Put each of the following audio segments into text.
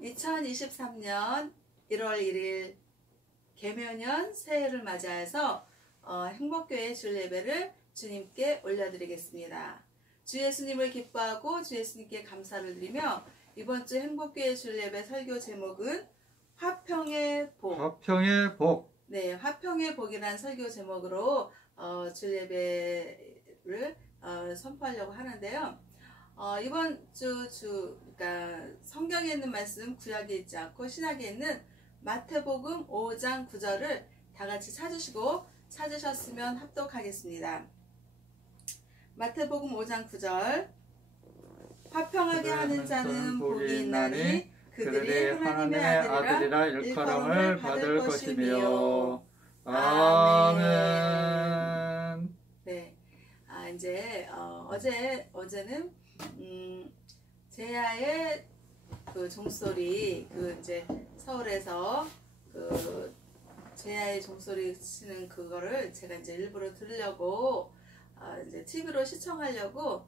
2023년 1월 1일 개묘년 새해를 맞이해서 행복교회 주일예배를 주님께 올려드리겠습니다. 주 예수님을 기뻐하고 주 예수님께 감사를 드리며 이번 주 행복교회 주일예배 설교 제목은 화평의 복. 화평의 복. 네, 화평의 복이라는 설교 제목으로 주일예배를 선포하려고 하는데요. 이번 그러니까 성경에 있는 말씀 구약에 있지 않고 신약에 있는 마태복음 5장 9절을 다 같이 찾으셨으면 합독하겠습니다. 마태복음 5장 9절. 화평하게 하는 자는 복이 있나니 그들이 하나님의 아들이라 일컬음을 받을 것이며. 아멘. 네, 이제 어제는 제야의 그 종소리, 이제 서울에서 제야의 종소리 치는 그거를 제가 이제 일부러 들으려고 이제 TV로 시청하려고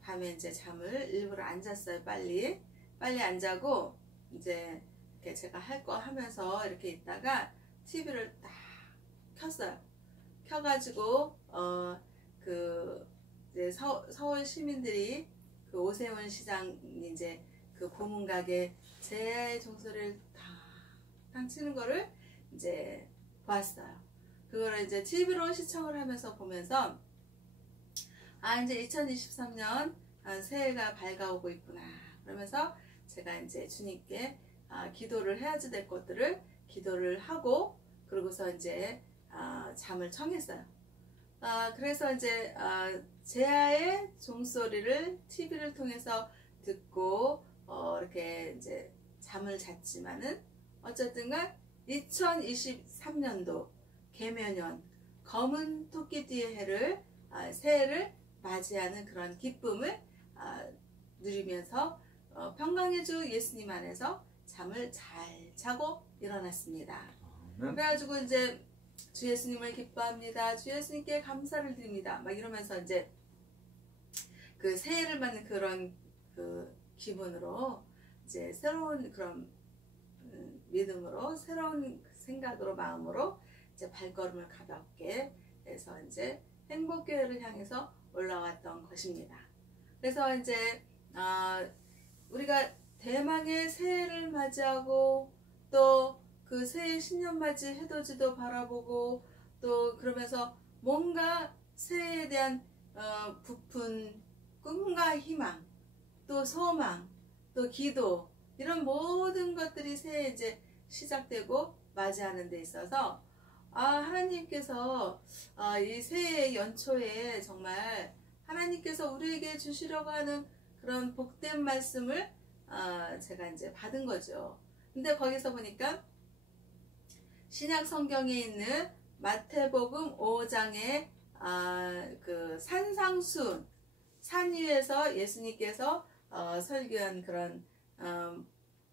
밤에 이제 잠을 일부러 안 잤어요. 빨리 안 자고 이제 이렇게 제가 할 거 하면서 이렇게 있다가 TV를 딱 켰어요. 켜가지고 이제 서울 시민들이 그 오세훈 시장 이제 그 고문가게 제야의 종소리를 탕 치는 거를 이제 봤어요. 그거를 이제 TV로 시청을 하면서 보면서 이제 2023년 새해가 밝아오고 있구나. 그러면서 제가 이제 주님께 기도를 해야지 될 것들을 기도를 하고 그러고서 이제 잠을 청했어요. 그래서 이제 제야의 종소리를 TV를 통해서 듣고 이렇게 이제 잠을 잤지만은 어쨌든간 2023년도 개묘년 검은 토끼띠의 해를 새해를 맞이하는 그런 기쁨을 누리면서 평강의 주 예수님 안에서 잠을 잘 자고 일어났습니다. 그래가지고 이제 주 예수님을 기뻐합니다. 주 예수님께 감사를 드립니다. 막 이러면서 이제 그 새해를 맞는 그런 그 기분으로 이제 새로운 그런 믿음으로 새로운 생각으로 마음으로 이제 발걸음을 가볍게 해서 이제 행복교회를 향해서 올라왔던 것입니다. 그래서 이제 우리가 대망의 새해를 맞이하고 또 그 새해 신년맞이 해돋이도 바라보고 또 그러면서 뭔가 새해에 대한 부푼 꿈과 희망 또 소망 또 기도 이런 모든 것들이 새해 이제 시작되고 맞이하는 데 있어서 하나님께서 이 새해 연초에 정말 하나님께서 우리에게 주시려고 하는 그런 복된 말씀을 제가 이제 받은 거죠. 근데 거기서 보니까 신약 성경에 있는 마태복음 5장의 그 산상순 산 위에서 예수님께서 설교한 그런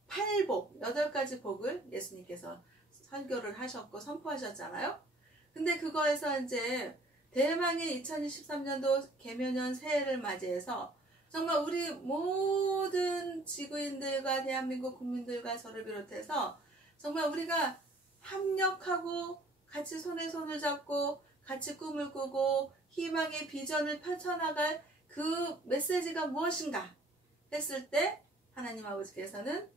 8복 8가지 복을 예수님께서 설교를 하셨고 선포하셨잖아요. 근데 그거에서 이제 대망의 2023년도 개묘년 새해를 맞이해서 정말 우리 모든 지구인들과 대한민국 국민들과 저를 비롯해서 정말 우리가 합력하고 같이 손에 손을 잡고 같이 꿈을 꾸고 희망의 비전을 펼쳐나갈 그 메시지가 무엇인가 했을 때 하나님 아버지께서는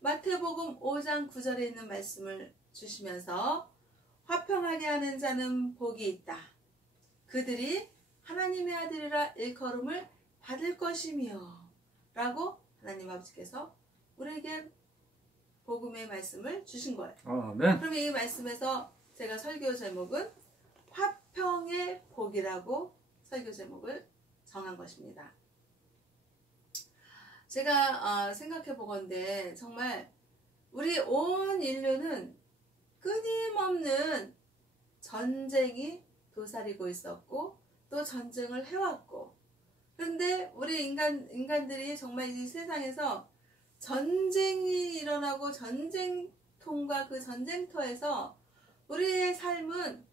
마태복음 5장 9절에 있는 말씀을 주시면서 화평하게 하는 자는 복이 있다. 그들이 하나님의 아들이라 일컬음을 받을 것이며 라고 하나님 아버지께서 우리에게 복음의 말씀을 주신 거예요. 아멘. 그러면 이 말씀에서 제가 설교 제목은 화평의 복이라고 설교 제목을 정한 것입니다. 제가 생각해 보건대 정말 우리 온 인류는 끊임없는 전쟁이 도사리고 있었고 또 전쟁을 해왔고 그런데 우리 인간들이 정말 이 세상에서 전쟁이 일어나고 전쟁통과 그 전쟁터에서 우리의 삶은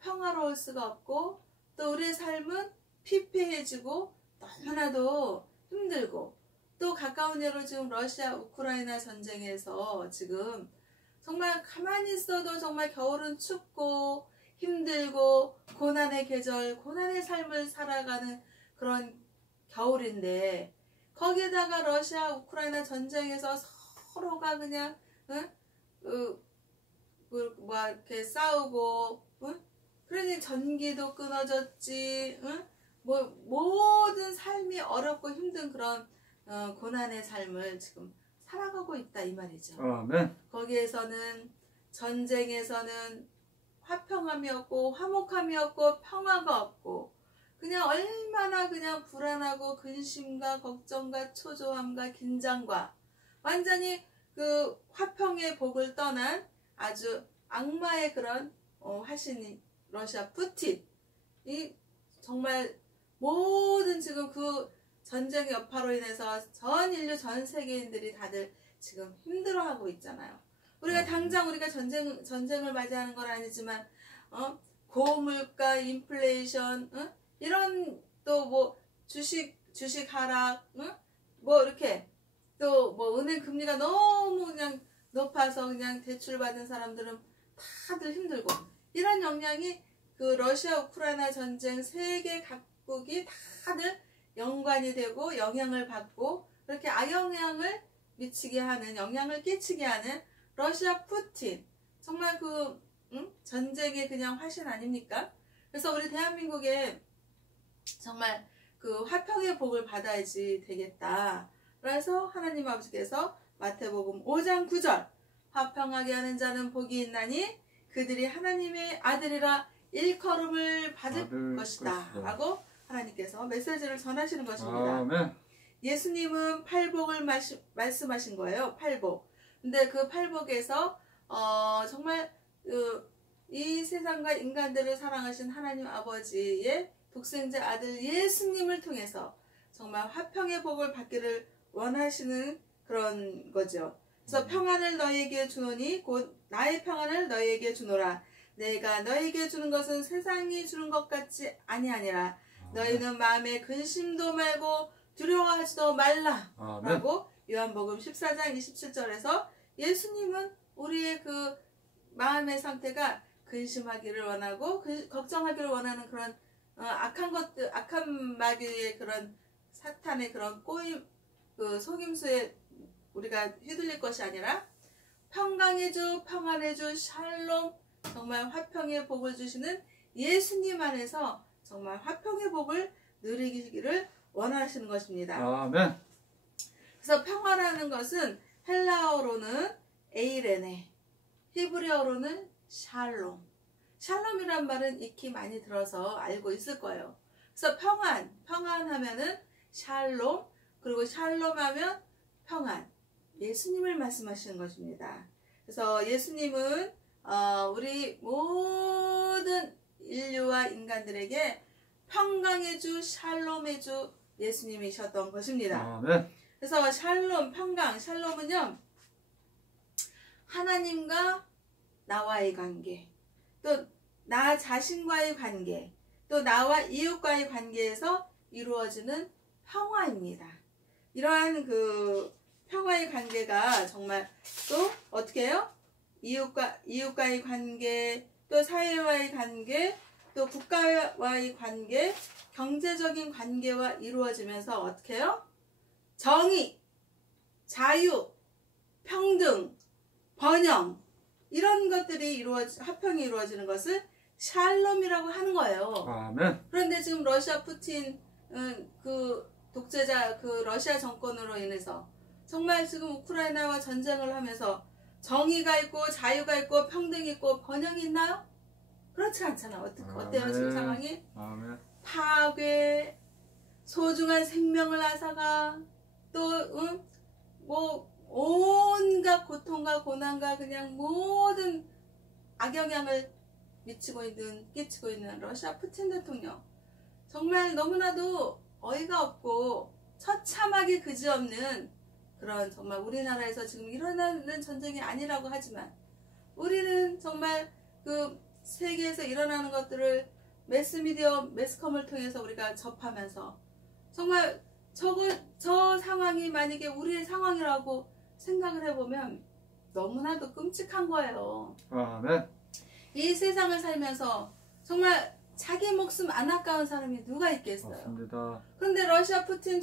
평화로울 수가 없고 또 우리의 삶은 피폐해지고 너무나도 힘들고 또 가까운 예로 지금 러시아 우크라이나 전쟁에서 지금 정말 가만히 있어도 정말 겨울은 춥고 힘들고 고난의 계절, 고난의 삶을 살아가는 그런 겨울인데 거기에다가 러시아 우크라이나 전쟁에서 서로가 그냥 이렇게 싸우고 그러니 전기도 끊어졌지 모든 삶이 어렵고 힘든 그런 고난의 삶을 지금 살아가고 있다 이 말이죠. 아멘. 거기에서는 전쟁에서는 화평함이 없고 화목함이 없고 평화가 없고 그냥 얼마나 그냥 불안하고 근심과 걱정과 초조함과 긴장과 완전히 그 화평의 복을 떠난 아주 악마의 그런 화신이 러시아 푸틴 이 정말 모든 지금 그 전쟁 여파로 인해서 전 인류 전 세계인들이 다들 지금 힘들어하고 있잖아요. 우리가 당장 우리가 전쟁을 맞이하는 건 아니지만 고물가, 인플레이션, 이런 또 뭐 주식 하락, 뭐 이렇게 또 뭐 은행 금리가 너무 그냥 높아서 그냥 대출 받은 사람들은 다들 힘들고 이런 영향이 그 러시아 우크라이나 전쟁 세계 각국이 다들 연관이 되고 영향을 받고 그렇게 악영향을 미치게 하는 영향을 끼치게 하는 러시아 푸틴 정말 그 전쟁의 그냥 화신 아닙니까? 그래서 우리 대한민국에 정말 그 화평의 복을 받아야지 되겠다. 그래서 하나님 아버지께서 마태복음 5장 9절 화평하게 하는 자는 복이 있나니 그들이 하나님의 아들이라 일컬음을 받을 것이다 라고 하나님께서 메시지를 전하시는 것입니다. 아멘. 예수님은 팔복을 말씀하신 거예요. 팔복. 근데 그 팔복에서 정말 이 세상과 인간들을 사랑하신 하나님 아버지의 독생자 아들 예수님을 통해서 정말 화평의 복을 받기를 원하시는 그런 거죠. 그래서 평안을 너희에게 주노니 곧 나의 평안을 너희에게 주노라. 내가 너희에게 주는 것은 세상이 주는 것 같지 아니하니라. 너희는 마음에 근심도 말고 두려워하지도 말라. 아멘. 라고 요한복음 14장 27절에서 예수님은 우리의 그 마음의 상태가 근심하기를 원하고 걱정하기를 원하는 그런 악한 것들, 악한 마귀의 그런 사탄의 그런 꼬임, 그 속임수에 우리가 휘둘릴 것이 아니라 평강의 주, 평안의 주, 샬롬, 정말 화평의 복을 주시는 예수님 안에서 정말 화평의 복을 누리기를 원하시는 것입니다. 아멘. 그래서 평화라는 것은 헬라어로는 에이레네, 히브리어로는 샬롬. 샬롬이란 말은 익히 많이 들어서 알고 있을 거예요. 그래서 평안하면은 샬롬, 그리고 샬롬하면 평안. 예수님을 말씀하시는 것입니다. 그래서 예수님은 우리 모든 인류와 인간들에게 평강의 주, 샬롬의 주 예수님이셨던 것입니다. 아멘. 그래서 샬롬, 평강, 샬롬은요 하나님과 나와의 관계, 또 나 자신과의 관계, 또 나와 이웃과의 관계에서 이루어지는 평화입니다. 이러한 그 평화의 관계가 정말 또 어떻게 해요? 이웃과의 관계, 또 사회와의 관계, 또 국가와의 관계, 경제적인 관계와 이루어지면서 어떻게 해요? 정의, 자유, 평등, 번영 이런 것들이 화평이 이루어지는 것을 샬롬이라고 하는 거예요. 아멘. 그런데 지금 러시아 푸틴 그 독재자 그 러시아 정권으로 인해서 정말 지금 우크라이나와 전쟁을 하면서 정의가 있고 자유가 있고 평등이 있고 번영이 있나요? 그렇지 않잖아. 어때요 지금 상황이? 아멘. 파괴, 소중한 생명을 앗아가, 또 뭐 온갖 고통과 고난과 그냥 모든 악영향을 끼치고 있는 러시아 푸틴 대통령. 정말 너무나도 어이가 없고 처참하게 그지없는 그런 정말 우리나라에서 지금 일어나는 전쟁이 아니라고 하지만 우리는 정말 그 세계에서 일어나는 것들을 매스미디어, 매스컴을 통해서 우리가 접하면서 정말 저 상황이 만약에 우리의 상황이라고 생각을 해보면 너무나도 끔찍한 거예요. 아멘. 이 세상을 살면서 정말 자기 목숨 안 아까운 사람이 누가 있겠어요. 맞습니다. 그런데 러시아 푸틴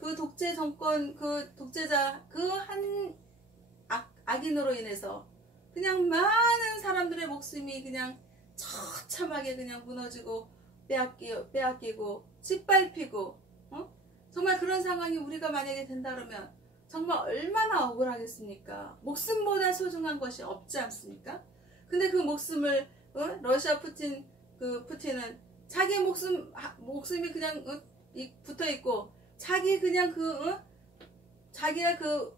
그 독재 정권, 그 독재자, 그 한 악인으로 인해서 그냥 많은 사람들의 목숨이 그냥 처참하게 그냥 무너지고 빼앗기고 짓밟히고, 정말 그런 상황이 우리가 만약에 된다 그러면 정말 얼마나 억울하겠습니까? 목숨보다 소중한 것이 없지 않습니까? 근데 그 목숨을 러시아 푸틴은 자기 목숨이 그냥 붙어 있고, 자기 그냥 자기의 그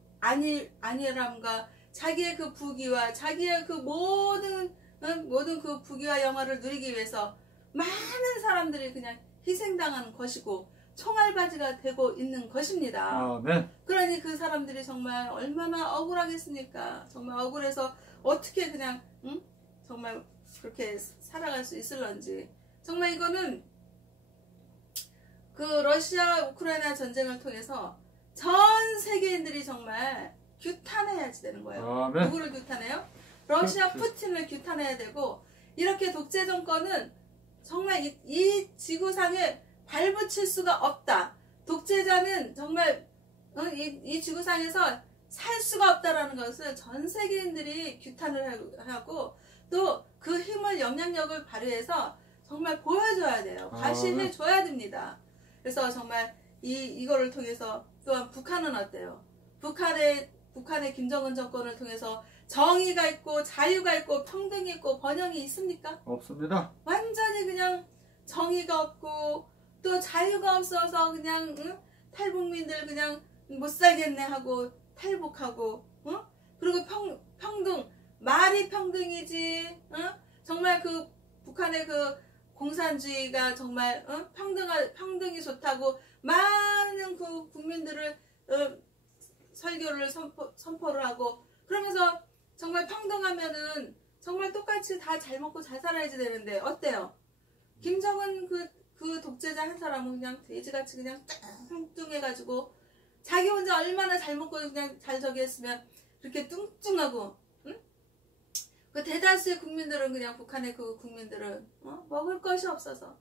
안일함과 자기의 그 부귀와 자기의 그 모든 그 부귀와 영화를 누리기 위해서 많은 사람들이 그냥 희생당하는 것이고 총알바지가 되고 있는 것입니다. 아멘. 그러니 그 사람들이 정말 얼마나 억울하겠습니까? 정말 억울해서 어떻게 그냥 정말 그렇게 살아갈 수 있을런지. 정말 이거는 그 러시아 우크라이나 전쟁을 통해서 전 세계인들이 정말 규탄해야지 되는 거예요. 아멘. 누구를 규탄해요? 러시아 푸틴을 규탄해야 되고, 이렇게 독재 정권은 정말 이 지구상에 발붙일 수가 없다. 독재자는 정말 이 지구상에서 살 수가 없다라는 것을 전 세계인들이 규탄을 하고, 또 그 힘을 영향력을 발휘해서 정말 보여줘야 돼요. 과시해줘야 됩니다. 그래서 정말 이거를 통해서 또한 북한은 어때요? 북한의 김정은 정권을 통해서 정의가 있고 자유가 있고 평등이 있고 번영이 있습니까? 없습니다. 완전히 그냥 정의가 없고 또 자유가 없어서 그냥 탈북민들 그냥 못 살겠네 하고 탈북하고, 그리고 평등, 말이 평등이지, 정말 그 북한의 그 공산주의가 정말 평등이 좋다고 많은 그 국민들을 설교를 선포를 하고, 그러면서 정말 평등하면은 정말 똑같이 다 잘 먹고 잘 살아야지 되는데 어때요? 김정은 그 독재자 한 사람은 그냥 돼지같이 그냥 뚱뚱해가지고 자기 혼자 얼마나 잘 먹고 그냥 잘 저기 했으면 이렇게 뚱뚱하고, 그 대다수의 국민들은 그냥 북한의 그 국민들은 먹을 것이 없어서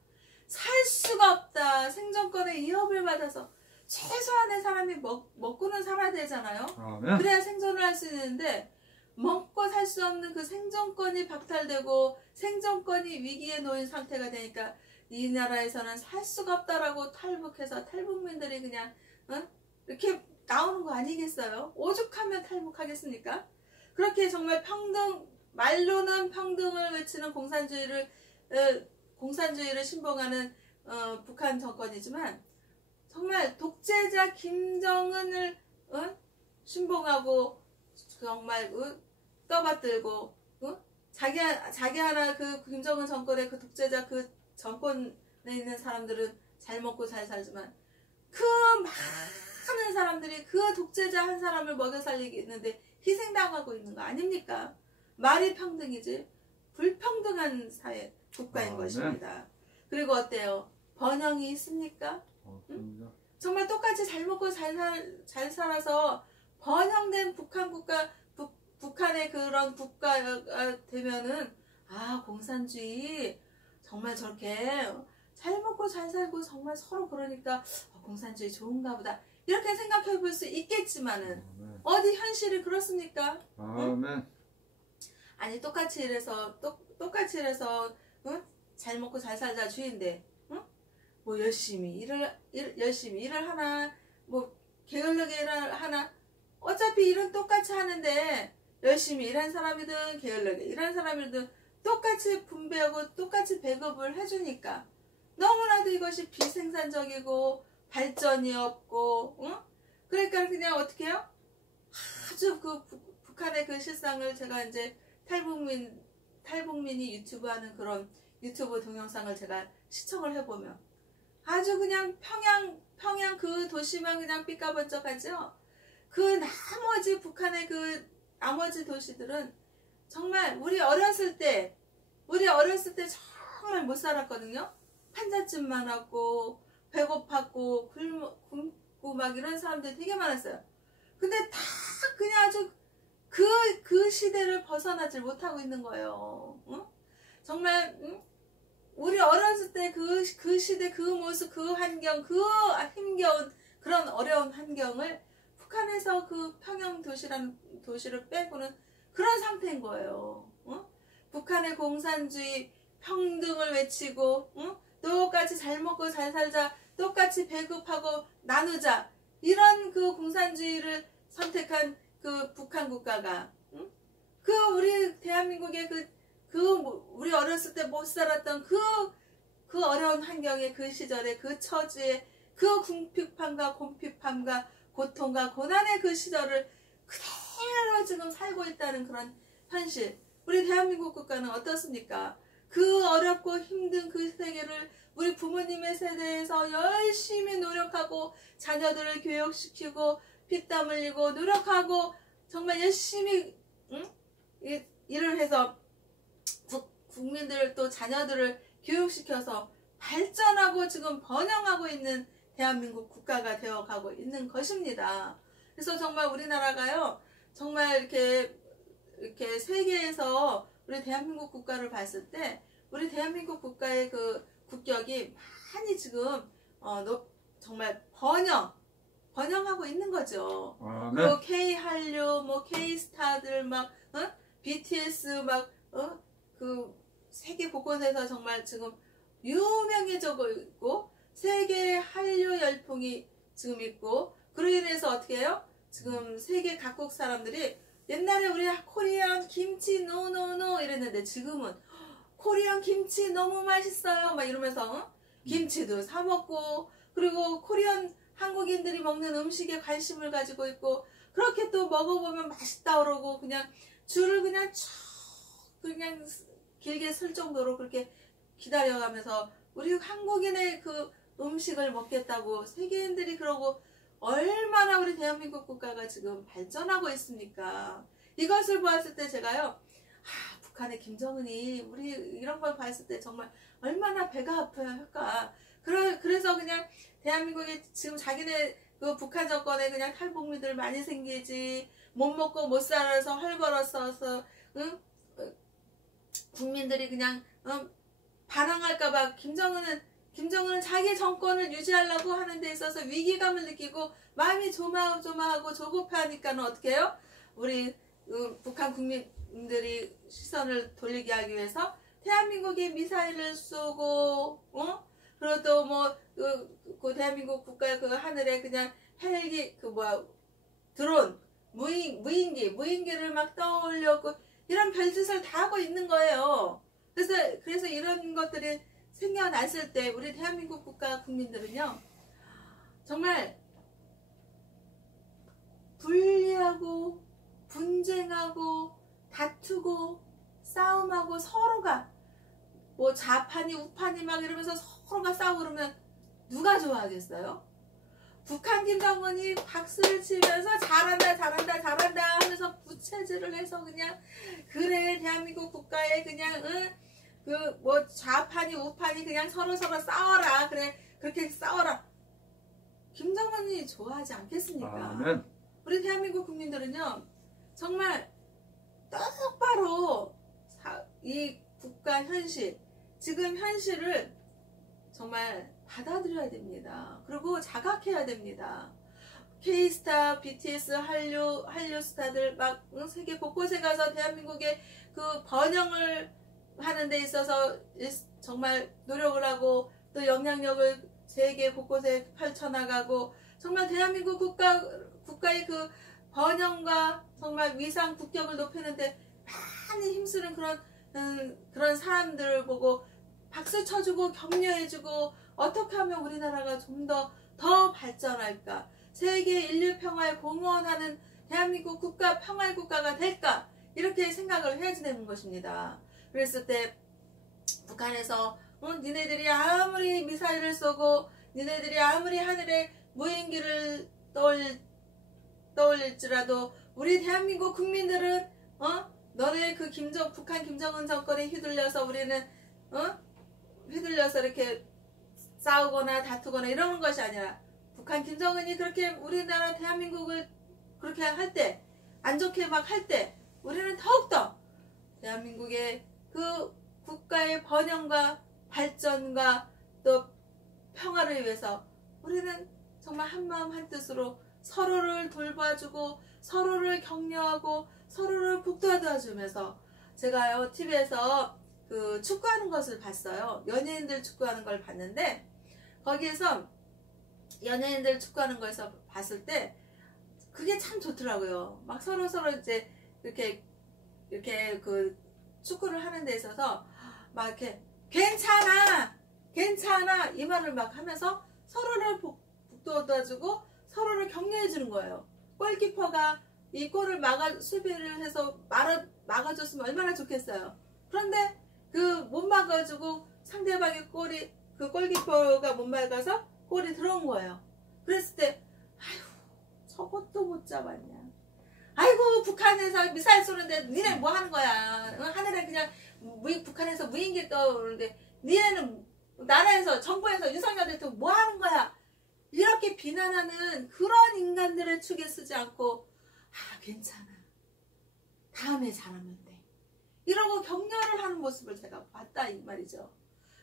살 수가 없다. 생존권의 위협을 받아서 최소한의 사람이 먹고는 살아야 되잖아요. 아멘. 그래야 생존을 할 수 있는데 먹고 살 수 없는 그 생존권이 박탈되고 생존권이 위기에 놓인 상태가 되니까 이 나라에서는 살 수가 없다라고 탈북해서 탈북민들이 그냥 이렇게 나오는 거 아니겠어요? 오죽하면 탈북하겠습니까? 그렇게 정말 말로는 평등을 외치는 공산주의를 신봉하는 북한 정권이지만 정말 독재자 김정은을 신봉하고 정말 떠받들고 자기 하나 그 김정은 정권의 그 독재자 그 정권에 있는 사람들은 잘 먹고 잘 살지만 그 많은 사람들이 그 독재자 한 사람을 먹여 살리는데 희생당하고 있는 거 아닙니까? 말이 평등이지 불평등한 사회 국가인 것입니다. 그리고 어때요? 번영이 있습니까? 없습니다. 정말 똑같이 잘 먹고 잘 살아서 번영된 북한의 그런 국가가 되면은 공산주의 정말 저렇게 잘 먹고 잘 살고 정말 서로 그러니까 공산주의 좋은가 보다 이렇게 생각해 볼 수 있겠지만은 아멘. 어디 현실이 그렇습니까? 아멘. 아니 똑같이 일해서 잘 먹고 잘 살자 주인데 뭐 열심히 일을 하나 뭐 게을르게 일을 하나 어차피 일은 똑같이 하는데 열심히 일한 사람이든 게을르게 일한 사람이든 똑같이 분배하고 똑같이 배급을 해주니까 너무나도 이것이 비생산적이고 발전이 없고 그러니까 그냥 어떻게 해요? 아주 그 북한의 그 실상을 제가 이제 탈북민이 유튜브 하는 그런 유튜브 동영상을 제가 시청을 해보면 아주 그냥 평양 그 도시만 그냥 삐까번쩍하죠. 그 나머지 북한의 그 나머지 도시들은 정말 우리 어렸을 때 정말 못 살았거든요. 환자증 많았고 배고팠고 있고 막 이런 사람들이 되게 많았어요. 근데 다 그냥 아주 그 시대를 벗어나질 못하고 있는 거예요. 응? 정말 응? 우리 어렸을 때 그 시대 그 모습 그 환경 그 힘겨운 그런 어려운 환경을 북한에서 그 평양 도시라는 도시를 빼고는 그런 상태인 거예요. 응? 북한의 공산주의 평등을 외치고 응? 똑같이 잘 먹고 잘 살자 똑같이 배급하고 나누자 이런 그 공산주의를 선택한 그 북한 국가가 응? 그 우리 대한민국의 우리 어렸을 때 못 살았던 그 어려운 환경의 그 시절의 그 처지의 그 궁핍함과 곰핍함과 고통과 고난의 그 시절을 그대로 지금 살고 있다는 그런 현실. 우리 대한민국 국가는 어떻습니까? 그 어렵고 힘든 그 세계를 우리 부모님의 세대에서 열심히 노력하고 자녀들을 교육시키고 피땀 흘리고 노력하고 정말 열심히 응? 일을 해서 국민들을 또 자녀들을 교육시켜서 발전하고 지금 번영하고 있는 대한민국 국가가 되어가고 있는 것입니다. 그래서 정말 우리나라가요, 정말 이렇게 세계에서 우리 대한민국 국가를 봤을 때 우리 대한민국 국가의 그 국격이 많이 지금 정말 번영하고 있는 거죠. 네. 그 K 한류, 뭐 K 스타들 막 BTS 막 그 세계 곳곳에서 정말 지금 유명해지고 있고 세계 한류 열풍이 지금 있고 그로 인해서 어떻게 해요? 지금 세계 각국 사람들이 옛날에 우리 코리안 김치 노노노 이랬는데 지금은 코리안 김치 너무 맛있어요 막 이러면서 김치도 사 먹고 그리고 코리안 한국인들이 먹는 음식에 관심을 가지고 있고 그렇게 또 먹어보면 맛있다 그러고 그냥 줄을 그냥 그냥 길게 쓸 정도로 그렇게 기다려가면서 우리 한국인의 그 음식을 먹겠다고 세계인들이 그러고 얼마나 우리 대한민국 국가가 지금 발전하고 있습니까? 이것을 보았을 때 제가요, 북한의 김정은이 우리 이런 걸 봤을 때 정말 얼마나 배가 아파야 할까. 그래서 그냥 대한민국에 지금 자기네 그 북한 정권에 그냥 탈북민들 많이 생기지 못 먹고 못 살아서 헐벌어서 응? 국민들이 그냥 반항할까봐 김정은은 자기 정권을 유지하려고 하는 데 있어서 위기감을 느끼고 마음이 조마조마하고 조급하니까는 어떻게 해요? 우리 북한 국민들이 시선을 돌리게 하기 위해서 대한민국에 미사일을 쏘고 그리고 또 뭐 그 대한민국 국가의 그 하늘에 그냥 헬기 드론 무인기를 막 떠올려고 이런 별짓을 다 하고 있는 거예요. 그래서 이런 것들이 생겨났을 때 우리 대한민국 국가 국민들은요 정말 분리하고 분쟁하고 다투고 싸움하고 서로가 뭐 좌판이 우판이 막 이러면서 서로가 싸우고 그러면 누가 좋아하겠어요? 북한 김정은이 박수를 치면서 잘한다 하면서 부채질을 해서 그냥 그래 대한민국 국가에 그냥 그 뭐 좌판이 우판이 그냥 서로 싸워라 그래 그렇게 싸워라 김정은이 좋아하지 않겠습니까? 우리 대한민국 국민들은요 정말 똑바로 이 국가 현실 지금 현실을 정말 받아들여야 됩니다. 그리고 자각해야 됩니다. K스타, BTS, 한류 스타들 막 세계 곳곳에 가서 대한민국의 그 번영을 하는 데 있어서 정말 노력을 하고 또 영향력을 세계 곳곳에 펼쳐나가고 정말 대한민국 국가의 그 번영과 정말 위상 국격을 높이는데 많이 힘쓰는 그런 사람들을 보고 박수 쳐주고 격려해주고 어떻게 하면 우리나라가 좀 더 발전할까 세계 인류 평화에 공헌하는 대한민국 국가 평화의 국가가 될까 이렇게 생각을 해야 되는 것입니다. 그랬을 때 북한에서 니네들이 아무리 미사일을 쏘고 니네들이 아무리 하늘에 무인기를 떠올릴지라도 우리 대한민국 국민들은 너네 그 북한 김정은 정권에 휘둘려서 우리는 휘둘려서 이렇게 싸우거나 다투거나 이러는 것이 아니라 북한 김정은이 그렇게 우리나라 대한민국을 그렇게 할 때, 안 좋게 막 할 때, 우리는 더욱더 대한민국의 그 국가의 번영과 발전과 또 평화를 위해서 우리는 정말 한마음 한뜻으로 서로를 돌봐주고 서로를 격려하고 서로를 북돋아주면서, 제가요 TV에서 그 축구하는 것을 봤어요. 연예인들 축구하는 걸 봤는데, 거기에서 연예인들 축구하는 거에서 봤을 때 그게 참 좋더라고요. 막 서로 이제 이렇게 그 축구를 하는 데 있어서 막 이렇게 괜찮아 이 말을 막 하면서 서로를 북돋아주고 서로를 격려해 주는 거예요. 골키퍼가 이 골을 수비를 해서 막아줬으면 얼마나 좋겠어요. 그런데 그 못 막아주고 상대방의 골이, 그 골키퍼가 못 막아서 골이 들어온 거예요. 그랬을 때 아휴, 저것도 못 잡았냐. 아이고, 북한에서 미사일 쏘는데 니네 뭐 하는 거야. 하늘에 그냥 북한에서 무인기 떠오르는데 니네는 나라에서, 정부에서 윤석열 대통령 뭐 하는 거야. 이렇게 비난하는 그런 인간들의 축에 쓰지 않고, 아, 괜찮아, 다음에 잘하면 돼, 이러고 격려를 하는 모습을 제가 봤다 이 말이죠.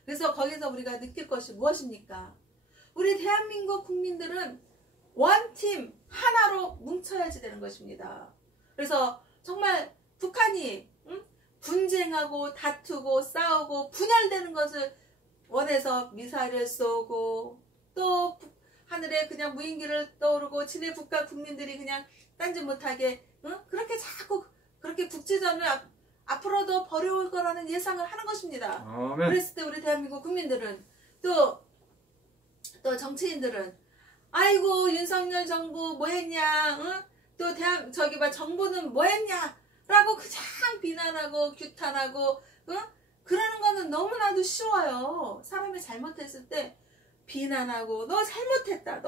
그래서 거기서 우리가 느낄 것이 무엇입니까? 우리 대한민국 국민들은 원팀 하나로 뭉쳐야지 되는 것입니다. 그래서 정말 북한이 분쟁하고 다투고 싸우고 분열되는 것을 원해서 미사일을 쏘고, 또 하늘에 그냥 무인기를 떠오르고 지네 국가 국민들이 그냥 딴짓 못하게 그렇게 자꾸 그렇게 국지전을 앞으로도 벌여올 거라는 예상을 하는 것입니다. 아멘. 그랬을 때 우리 대한민국 국민들은, 또 정치인들은 아이고 윤석열 정부 뭐 했냐, 또 정부는 뭐 했냐 라고 그냥 비난하고 규탄하고 그러는 거는 너무나도 쉬워요. 사람이 잘못했을 때 비난하고 너 잘못했다,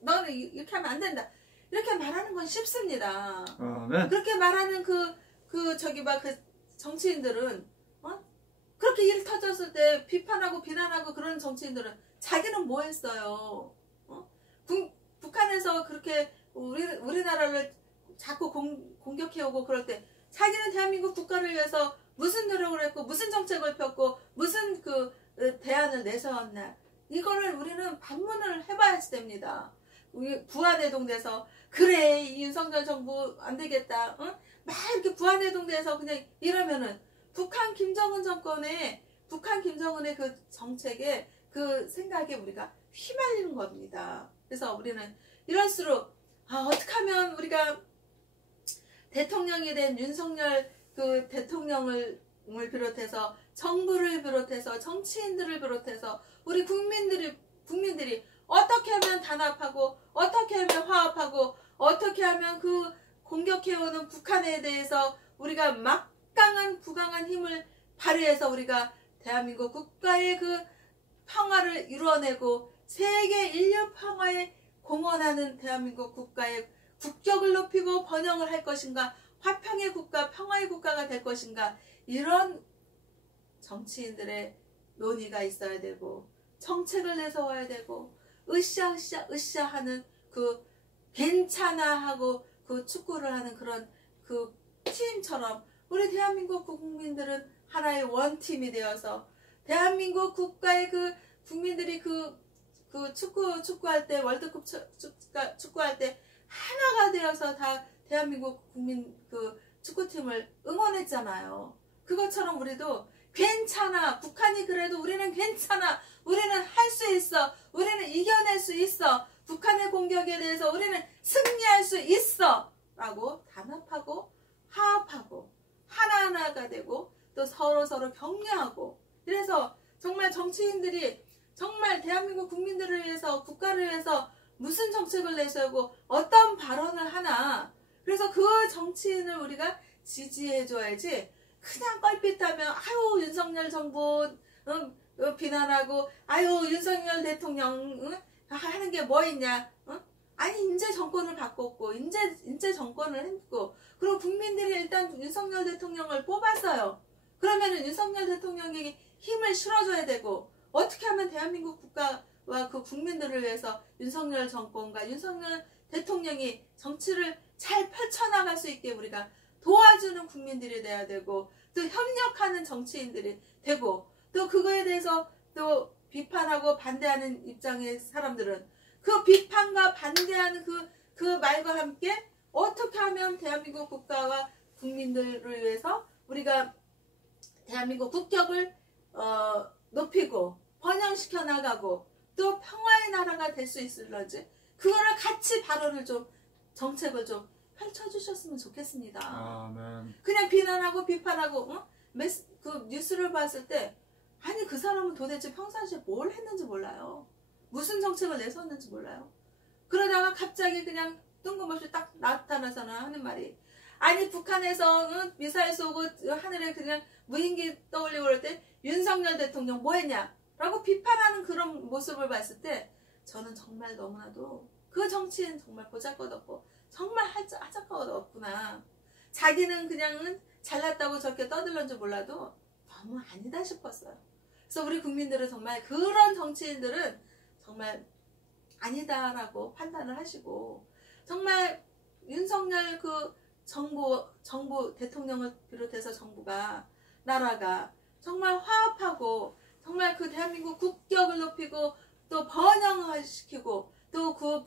너는 이렇게 하면 안 된다, 이렇게 말하는 건 쉽습니다. 아멘. 그렇게 말하는 그 정치인들은 그렇게 일 터졌을 때 비판하고 비난하고 그런 정치인들은 자기는 뭐 했어요? 북한에서 그렇게 우리나라를 자꾸 공격해오고 그럴 때 자기는 대한민국 국가를 위해서 무슨 노력을 했고 무슨 정책을 폈고 무슨 그 대안을 내세웠나, 이거를 우리는 반문을 해봐야지 됩니다. 부안해동돼서 그래 이 윤석열 정부 안 되겠다, 막 이렇게 부안해동돼서 그냥 이러면은 북한 김정은의 그 정책에, 그 생각에 우리가 휘말리는 겁니다. 그래서 우리는 이럴수록 어떻게 하면 우리가 대통령이 된 윤석열 그 대통령을 비롯해서 정부를 비롯해서 정치인들을 비롯해서 우리 국민들이 어떻게 하면 단합하고 어떻게 하면 화합하고 어떻게 하면 그 공격해오는 북한에 대해서 우리가 부강한 힘을 발휘해서 우리가 대한민국 국가의 그 평화를 이루어내고 세계 인류 평화에 공헌하는 대한민국 국가의 국격을 높이고 번영을 할 것인가, 화평의 국가, 평화의 국가가 될 것인가, 이런 정치인들의 논의가 있어야 되고 정책을 내세워야 되고 으쌰 하는 그 괜찮아 하고 그 축구를 하는 그런 그 팀처럼 우리 대한민국 국민들은 하나의 원팀이 되어서 대한민국 국가의 그 국민들이 그 축구할 때, 월드컵 축구할 때 하나가 되어서 다 대한민국 국민 그 축구팀을 응원했잖아요. 그것처럼 우리도 괜찮아, 북한이 그래도 우리는 괜찮아, 우리는 할 수 있어, 우리는 이겨낼 수 있어, 북한의 공격에 대해서 우리는 승리할 수 있어 라고 단합하고 화합하고 하나하나가 되고 또 서로 격려하고, 그래서 정말 정치인들이 정말 대한민국 국민들을 위해서, 국가를 위해서 무슨 정책을 내세우고 어떤 발언을 하나, 그래서 그 정치인을 우리가 지지해줘야지, 그냥 껄핏하면 아유 윤석열 정부 비난하고 아유 윤석열 대통령 하는 게 뭐 있냐, 아니 이제 정권을 바꿨고 이제 정권을 했고, 그리고 국민들이 일단 윤석열 대통령을 뽑았어요. 그러면은 윤석열 대통령에게 힘을 실어줘야 되고, 어떻게 하면 대한민국 국가 우리나라와 그 국민들을 위해서 윤석열 정권과 윤석열 대통령이 정치를 잘 펼쳐나갈 수 있게 우리가 도와주는 국민들이 돼야 되고, 또 협력하는 정치인들이 되고, 또 그거에 대해서 또 비판하고 반대하는 입장의 사람들은 그 비판과 반대하는 그 말과 함께 어떻게 하면 대한민국 국가와 국민들을 위해서 우리가 대한민국 국격을 높이고 번영시켜 나가고 또 평화의 나라가 될 수 있을런지, 그거를 같이 발언을 좀, 정책을 좀 펼쳐주셨으면 좋겠습니다. 아멘. 그냥 비난하고 비판하고 그 뉴스를 봤을 때, 아니 그 사람은 도대체 평상시에 뭘 했는지 몰라요. 무슨 정책을 내세웠는지 몰라요. 그러다가 갑자기 그냥 뜬금없이 딱 나타나서는 하는 말이, 아니 북한에서 미사일 쏘고 하늘에 그냥 무인기 떠올리고 그럴 때 윤석열 대통령 뭐 했냐 라고 비판하는 그런 모습을 봤을 때, 저는 정말 너무나도 그 정치인 정말 보잘것없고 정말 하잘것없구나. 자기는 그냥 잘났다고 저렇게 떠들는지 몰라도 너무 아니다 싶었어요. 그래서 우리 국민들은 정말 그런 정치인들은 정말 아니다라고 판단을 하시고, 정말 윤석열 그 정부 대통령을 비롯해서 정부가, 나라가 정말 화합하고 정말 그 대한민국 국격을 높이고 또 번영시키고 또 그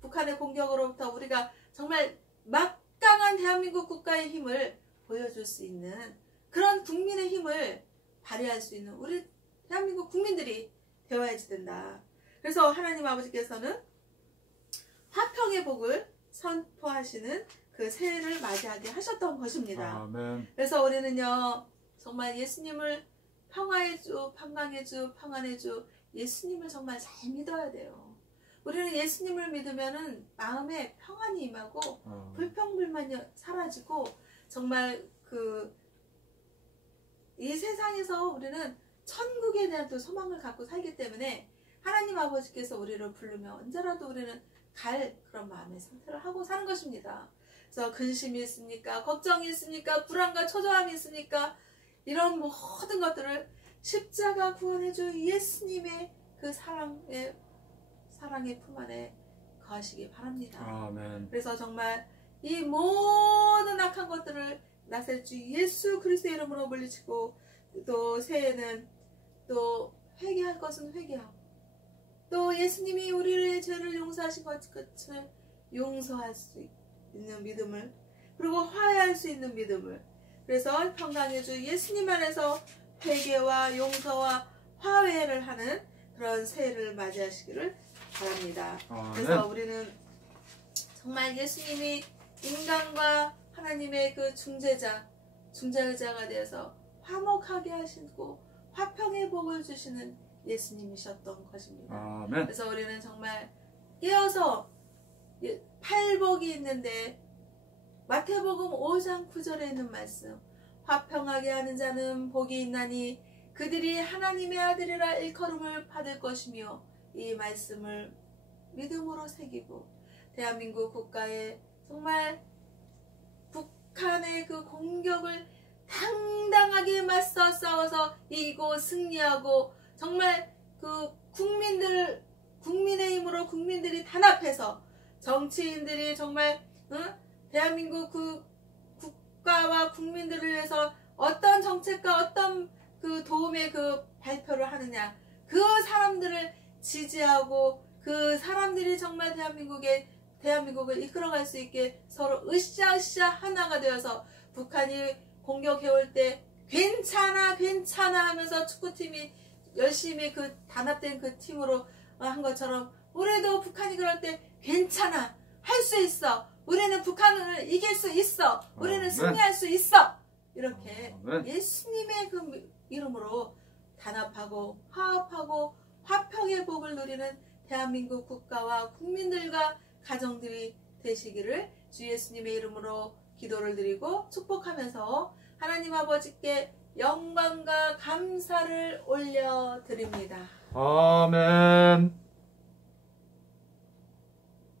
북한의 공격으로부터 우리가 정말 막강한 대한민국 국가의 힘을 보여줄 수 있는 그런 국민의 힘을 발휘할 수 있는 우리 대한민국 국민들이 되어야지 된다. 그래서 하나님 아버지께서는 화평의 복을 선포하시는 그 새해를 맞이하게 하셨던 것입니다. 아멘. 그래서 우리는요, 정말 예수님을 평화의 주, 평강의 주, 평안의 주, 예수님을 정말 잘 믿어야 돼요. 우리는 예수님을 믿으면은 마음에 평안이 임하고 불평불만이 사라지고, 정말 이 세상에서 우리는 천국에 대한 또 소망을 갖고 살기 때문에 하나님 아버지께서 우리를 부르면 언제라도 우리는 갈 그런 마음의 상태를 하고 사는 것입니다. 그래서 근심이 있습니까? 걱정이 있습니까? 불안과 초조함이 있습니까? 이런 모든 것들을 십자가 구원해줄 예수님의 그 사랑의 품 안에 거하시기 바랍니다. 아멘. 그래서 정말 이 모든 악한 것들을 나설 주 예수 그리스도의 이름으로 물리치고, 또 새해에는 또 회개할 것은 회개하고, 또 예수님이 우리의 죄를 용서하신 것을 용서할 수 있는 믿음을, 그리고 화해할 수 있는 믿음을, 그래서 평강의 주 예수님 안에서 회개와 용서와 화해를 하는 그런 새해를 맞이하시기를 바랍니다. 그래서 우리는 정말 예수님이 인간과 하나님의 그 중재자가 되어서 화목하게 하시고 화평의 복을 주시는 예수님이셨던 것입니다. 아멘. 그래서 우리는 정말 깨어서 팔복이 있는데, 마태복음 5장 9절에 있는 말씀, 화평하게 하는 자는 복이 있나니 그들이 하나님의 아들이라 일컬음을 받을 것이며, 이 말씀을 믿음으로 새기고 대한민국 국가에 정말 북한의 그 공격을 당당하게 맞서 싸워서 이기고 승리하고, 정말 그 국민의 힘으로 국민들이 단합해서 정치인들이 정말 대한민국 그 국가와 국민들을 위해서 어떤 정책과 어떤 그 도움의 그 발표를 하느냐, 그 사람들을 지지하고 그 사람들이 정말 대한민국을 이끌어갈 수 있게 서로 으쌰으쌰 하나가 되어서, 북한이 공격해올 때 괜찮아 하면서 축구팀이 열심히 그 단합된 그 팀으로 한 것처럼, 우리도 북한이 그럴 때 괜찮아, 할 수 있어, 우리는 북한을 이길 수 있어, 우리는 승리할 수 있어, 이렇게 예수님의 그 이름으로 단합하고 화합하고 화평의 복을 누리는 대한민국 국가와 국민들과 가정들이 되시기를 주 예수님의 이름으로 기도를 드리고 축복하면서 하나님 아버지께 영광과 감사를 올려드립니다. 아멘.